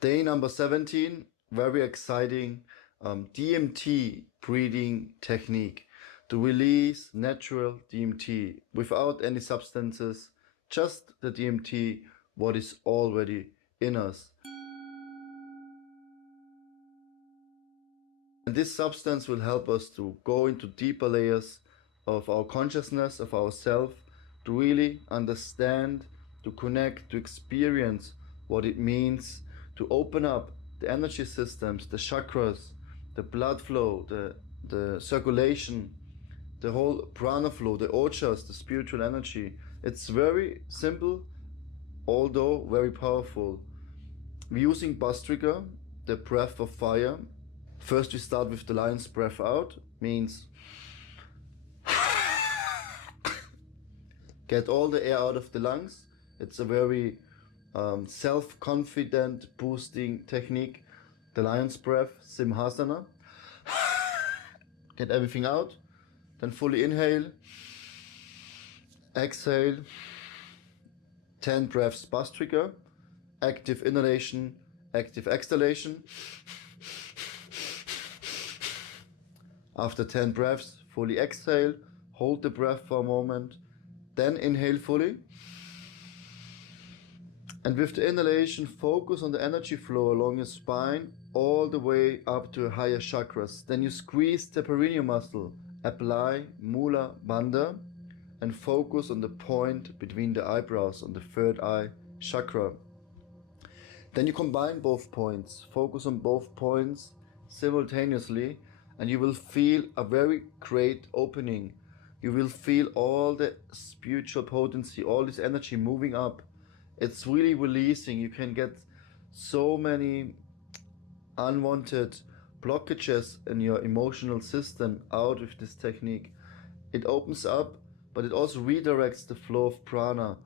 Day number 17, very exciting DMT breathing technique to release natural DMT without any substances, just the DMT, what is already in us. And this substance will help us to go into deeper layers of our consciousness, of ourself, to really understand, to connect, to experience what it means to open up the energy systems, the chakras, the blood flow, the circulation, the whole prana flow, the ojas, the spiritual energy. It's very simple, although very powerful. We're using Bastrika, the breath of fire. First we start with the lion's breath out, means get all the air out of the lungs. It's a very self-confident boosting technique. The lion's breath, Simhasana. Get everything out. Then fully inhale. Exhale. 10 breaths Bastrika. Active inhalation, active exhalation. After 10 breaths, fully exhale. Hold the breath for a moment. Then inhale fully. And with the inhalation, focus on the energy flow along your spine all the way up to your higher chakras. Then you squeeze the perineal muscle, apply Mula Bandha, and focus on the point between the eyebrows on the third eye chakra. Then you combine both points, focus on both points simultaneously, and you will feel a very great opening. You will feel all the spiritual potency, all this energy moving up. It's really releasing. You can get so many unwanted blockages in your emotional system out with this technique. It opens up, but it also redirects the flow of prana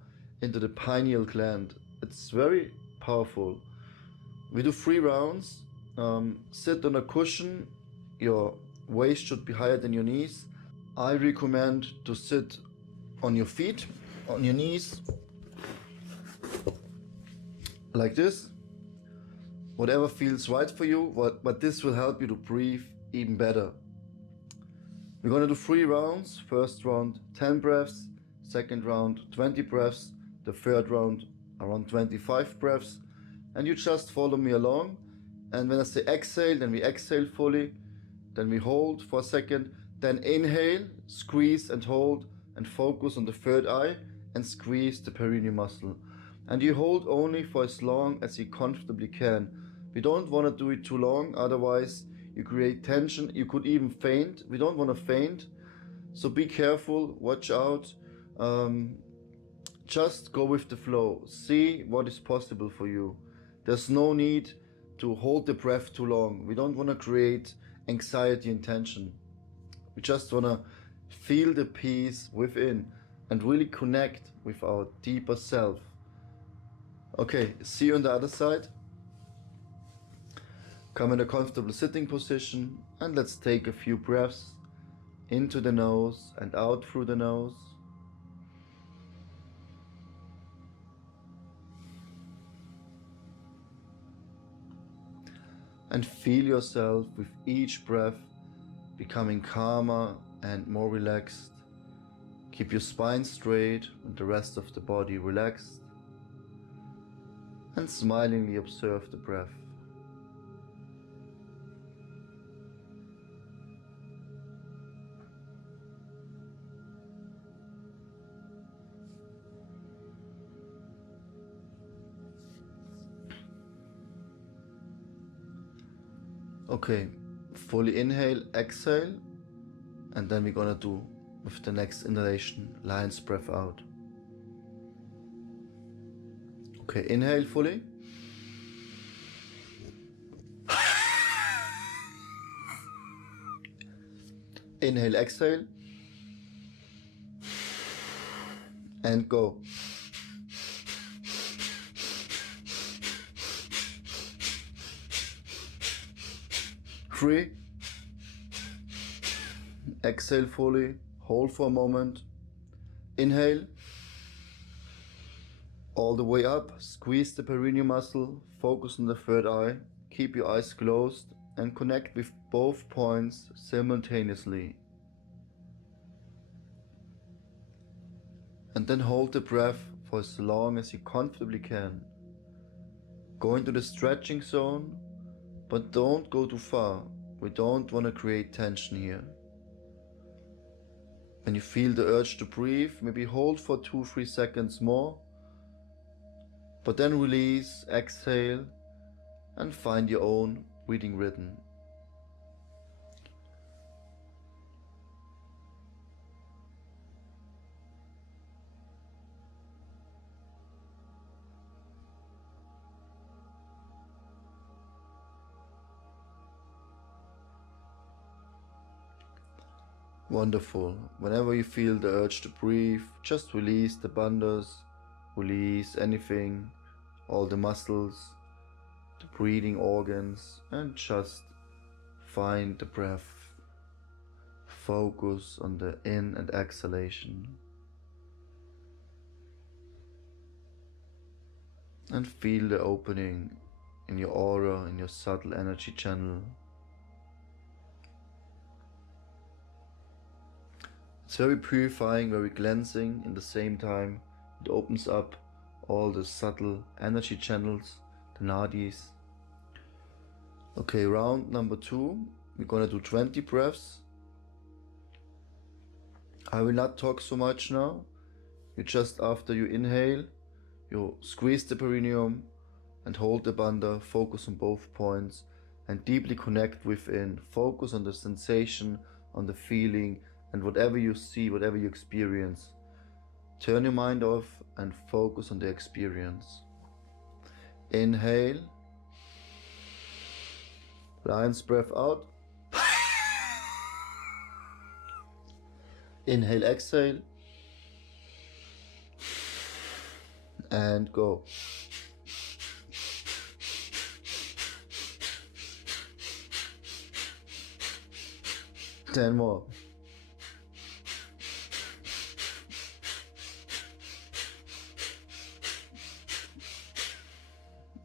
into the pineal gland. It's very powerful. We do 3 rounds. Sit on a cushion. Your waist should be higher than your knees. I recommend to sit on your feet, on your knees, like this. Whatever feels right for you, but this will help you to breathe even better. We're gonna do 3 rounds. First round 10 breaths, second round 20 breaths, the third round around 25 breaths, and you just follow me along. And when I say exhale, then we exhale fully, then we hold for a second, then inhale, squeeze and hold, and focus on the third eye and squeeze the perineal muscle. And you hold only for as long as you comfortably can. We don't want to do it too long, otherwise you create tension. You could even faint. We don't want to faint, so be careful, watch out. Just go with the flow. See what is possible for you. There's no need to hold the breath too long. We don't want to create anxiety and tension. We just want to feel the peace within and really connect with our deeper self. Okay, see you on the other side. Come in a comfortable sitting position and let's take a few breaths into the nose and out through the nose. And feel yourself with each breath becoming calmer and more relaxed. Keep your spine straight and the rest of the body relaxed. And smilingly observe the breath. Okay, fully inhale, exhale, and then we're gonna do with the next inhalation, lion's breath out. Okay, inhale fully. Inhale, exhale. And go. Three. Exhale fully. Hold for a moment. Inhale. All the way up, squeeze the perineal muscle, focus on the third eye, keep your eyes closed and connect with both points simultaneously. And then hold the breath for as long as you comfortably can. Go into the stretching zone, but don't go too far. We don't want to create tension here. When you feel the urge to breathe, maybe hold for 2-3 seconds more, but then release, exhale, and find your own breathing rhythm. Wonderful. Whenever you feel the urge to breathe, just release the bandhas, release anything, all the muscles, the breathing organs, and just find the breath. Focus on the in and exhalation. And feel the opening in your aura, in your subtle energy channel. It's very purifying, very cleansing. In the same time, it opens up all the subtle energy channels, the nadis. Okay, round number 2. We're gonna do 20 breaths. I will not talk so much now. You just, after you inhale, you squeeze the perineum and hold the bandha, focus on both points and deeply connect within. Focus on the sensation, on the feeling, and whatever you see, whatever you experience. Turn your mind off and focus on the experience. Inhale. Lion's breath out. Inhale, exhale. And go. Ten more.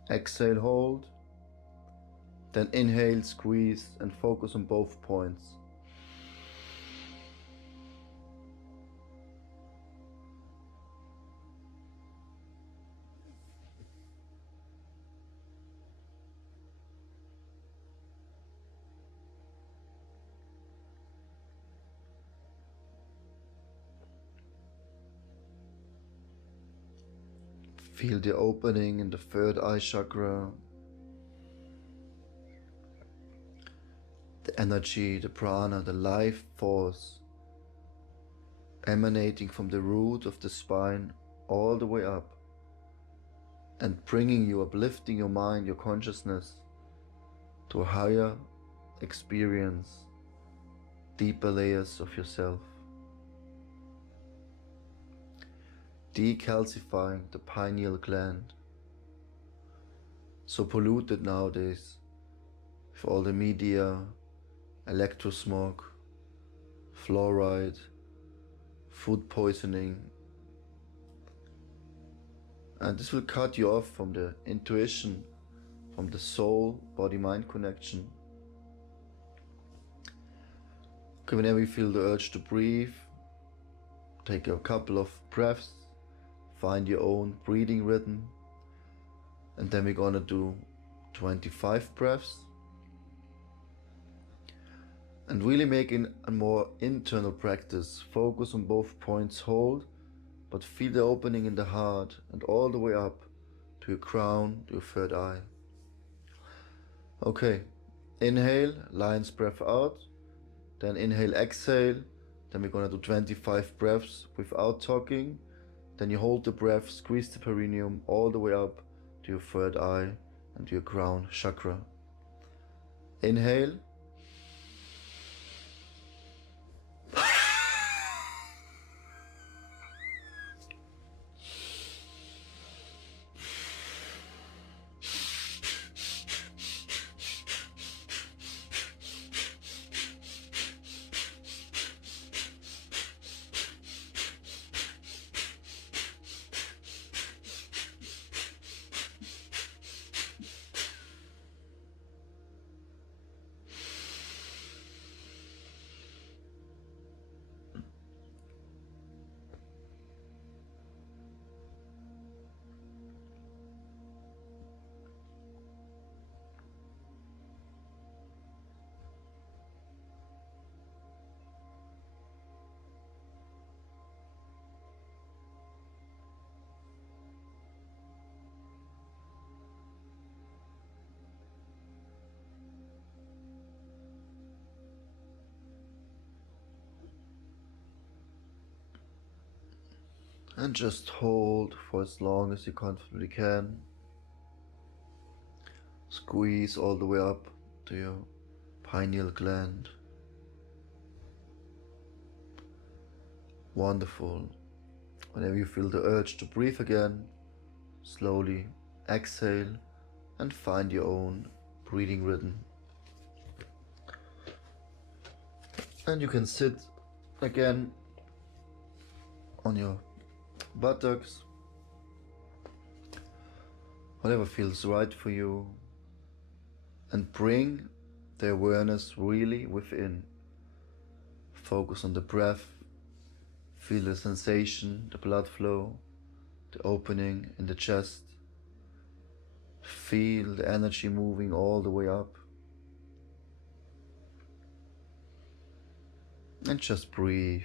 Exhale, hold. Then inhale, squeeze, and focus on both points. Feel the opening in the third eye chakra. The energy, the prana, the life force emanating from the root of the spine all the way up and bringing you, uplifting your mind, your consciousness to a higher experience, deeper layers of yourself. Decalcifying the pineal gland, so polluted nowadays with all the media, electrosmog, fluoride, food poisoning, and this will cut you off from the intuition, from the soul, body-mind connection. Okay, whenever you feel the urge to breathe, take a couple of breaths, find your own breathing rhythm, and then we're gonna do 25 breaths. And really making a more internal practice. Focus on both points, hold, but feel the opening in the heart and all the way up to your crown, to your third eye. Okay, inhale, lion's breath out, then inhale, exhale, then we're gonna do 25 breaths without talking. Then you hold the breath, squeeze the perineum all the way up to your third eye and to your crown chakra. Inhale. And just hold for as long as you comfortably can. Squeeze all the way up to your pineal gland. Wonderful. Whenever you feel the urge to breathe again, slowly exhale and find your own breathing rhythm. And you can sit again on your buttocks, whatever feels right for you, and bring the awareness really within. Focus on the breath, feel the sensation, the blood flow, the opening in the chest. Feel the energy moving all the way up. And just breathe.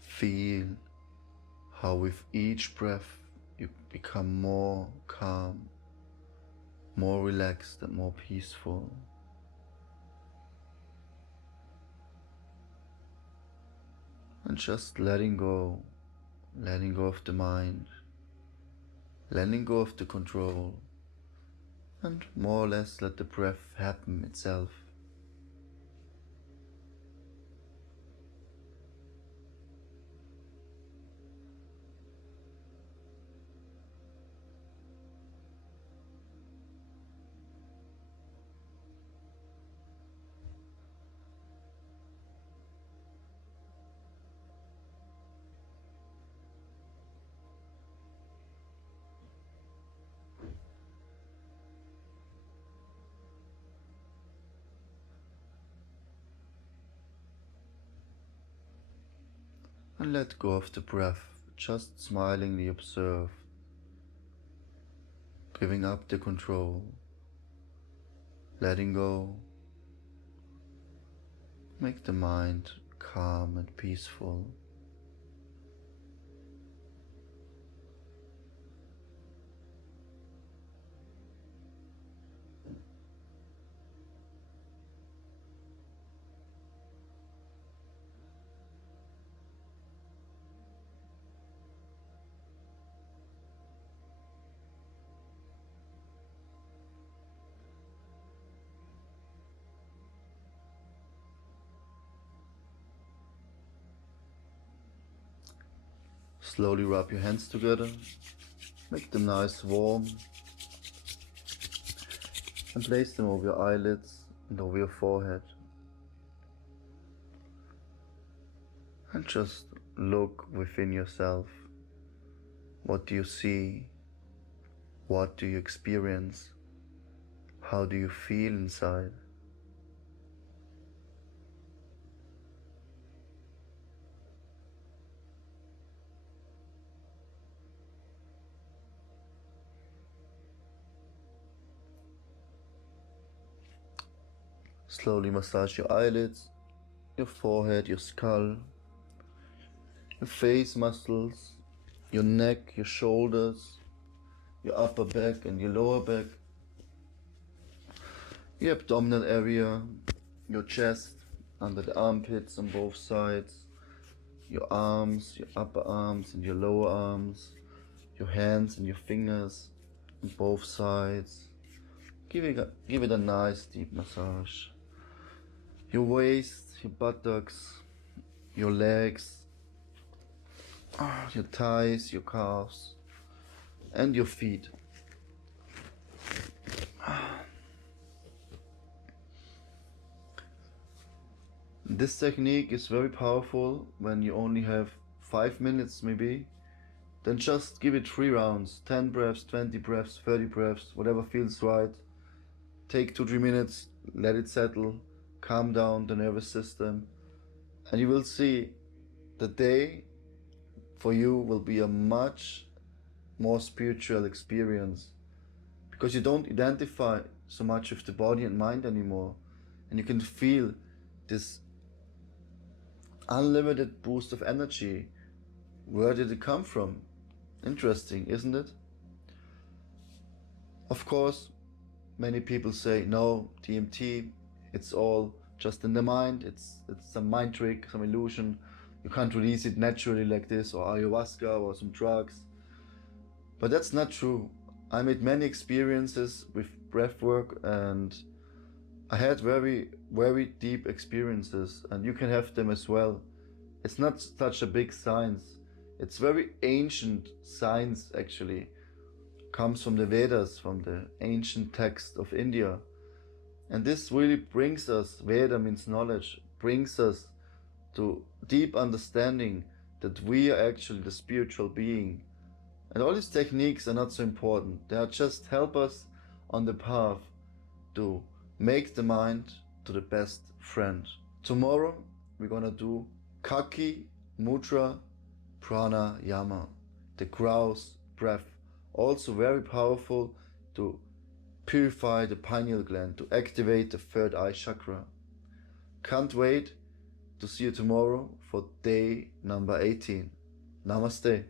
Feel how with each breath you become more calm, more relaxed and more peaceful. And just letting go of the mind, letting go of the control, and more or less let the breath happen itself. And let go of the breath, just smilingly observe, giving up the control, letting go, make the mind calm and peaceful. Slowly rub your hands together, make them nice warm, and place them over your eyelids and over your forehead. And just look within yourself. What do you see? What do you experience? How do you feel inside? Slowly massage your eyelids, your forehead, your skull, your face muscles, your neck, your shoulders, your upper back and your lower back, your abdominal area, your chest, under the armpits on both sides, your arms, your upper arms and your lower arms, your hands and your fingers on both sides. Give it a nice deep massage. Your waist, your buttocks, your legs, your thighs, your calves, and your feet. This technique is very powerful when you only have 5 minutes maybe. Then just give it 3 rounds, 10 breaths, 20 breaths, 30 breaths, whatever feels right. Take 2-3 minutes, let it settle, calm down the nervous system, and you will see the day for you will be a much more spiritual experience, because you don't identify so much with the body and mind anymore, and you can feel this unlimited boost of energy. Where did it come from? Interesting, isn't it? Of course, many people say, no, DMT, it's all just in the mind, it's some mind trick, some illusion. You can't release it naturally like this, or ayahuasca, or some drugs. But that's not true. I made many experiences with breathwork, and I had very, very deep experiences, and you can have them as well. It's not such a big science. It's very ancient science, actually. Comes from the Vedas, from the ancient text of India. And this really brings us, Veda means knowledge, brings us to deep understanding that we are actually the spiritual being. And all these techniques are not so important. They are just help us on the path to make the mind to the best friend. Tomorrow we're gonna do Kaki Mudra Pranayama, the grouse breath. Also very powerful to purify the pineal gland, to activate the third eye chakra. Can't wait to see you tomorrow for day number 18. Namaste.